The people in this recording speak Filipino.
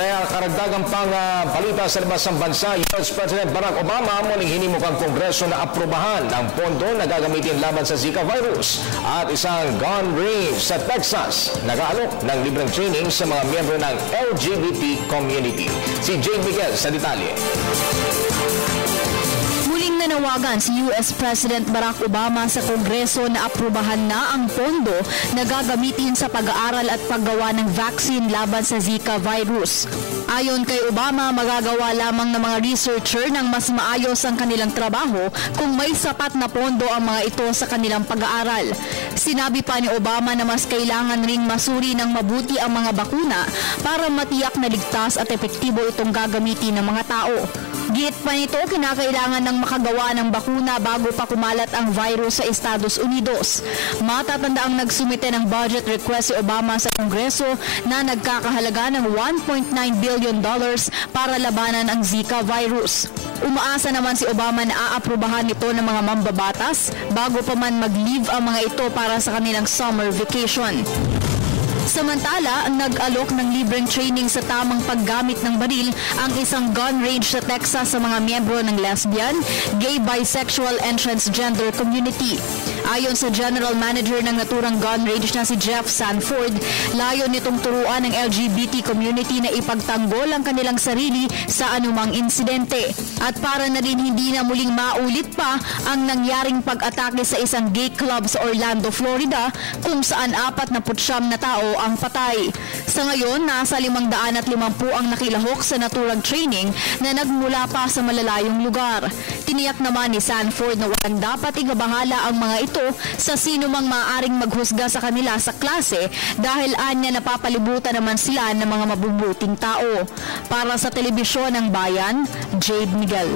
Sa karagdagang pang balita sa labas ng bansa, US President Barack Obama muling hinimok ang Kongreso na aprubahan ang pondo na gagamitin laban sa Zika virus at isang gun range sa Texas. Nag-aalok ng libreng training sa mga miyembro ng LGBT community. Si Jade Miguel sa detalye. Nanawagan si US President Barack Obama sa Kongreso na aprubahan na ang pondo na gagamitin sa pag-aaral at paggawa ng vaccine laban sa Zika virus. Ayon kay Obama, magagawa lamang ng mga researcher ng mas maayos ang kanilang trabaho kung may sapat na pondo ang mga ito sa kanilang pag-aaral. Sinabi pa ni Obama na mas kailangan ring masuri ng mabuti ang mga bakuna para matiyak na ligtas at epektibo itong gagamitin ng mga tao. Giit pa nito, kinakailangan ng makagawa ng bakuna bago pa kumalat ang virus sa Estados Unidos. Matatanda ang nagsumite ng budget request si Obama sa Kongreso na nagkakahalaga ng $1.9 billion para labanan ang Zika virus. Umaasa naman si Obama na aaprubahan ito ng mga mambabatas bago pa man mag-leave ang mga ito para sa kanilang summer vacation. Samantala, nag-alok ng libreng training sa tamang paggamit ng baril ang isang gun range sa Texas sa mga miyembro ng lesbian, gay, bisexual, and transgender community. Ayon sa General Manager ng naturang gun range na si Jeff Sanford, layo nitong turuan ng LGBT community na ipagtanggol ang kanilang sarili sa anumang insidente. At para na rin hindi na muling maulit pa ang nangyaring pag-atake sa isang gay club sa Orlando, Florida, kung saan 49 na tao ang patay. Sa ngayon, nasa 550 ang nakilahok sa naturang training na nagmula pa sa malalayong lugar. Tiniyak naman ni Sanford na walang dapat igabahala ang mga ito sa sino mang maaaring maghusga sa kanila sa klase dahil anya napapalibutan naman sila ng mga mabubuting tao. Para sa Telebisyon ng Bayan, Jade Miguel.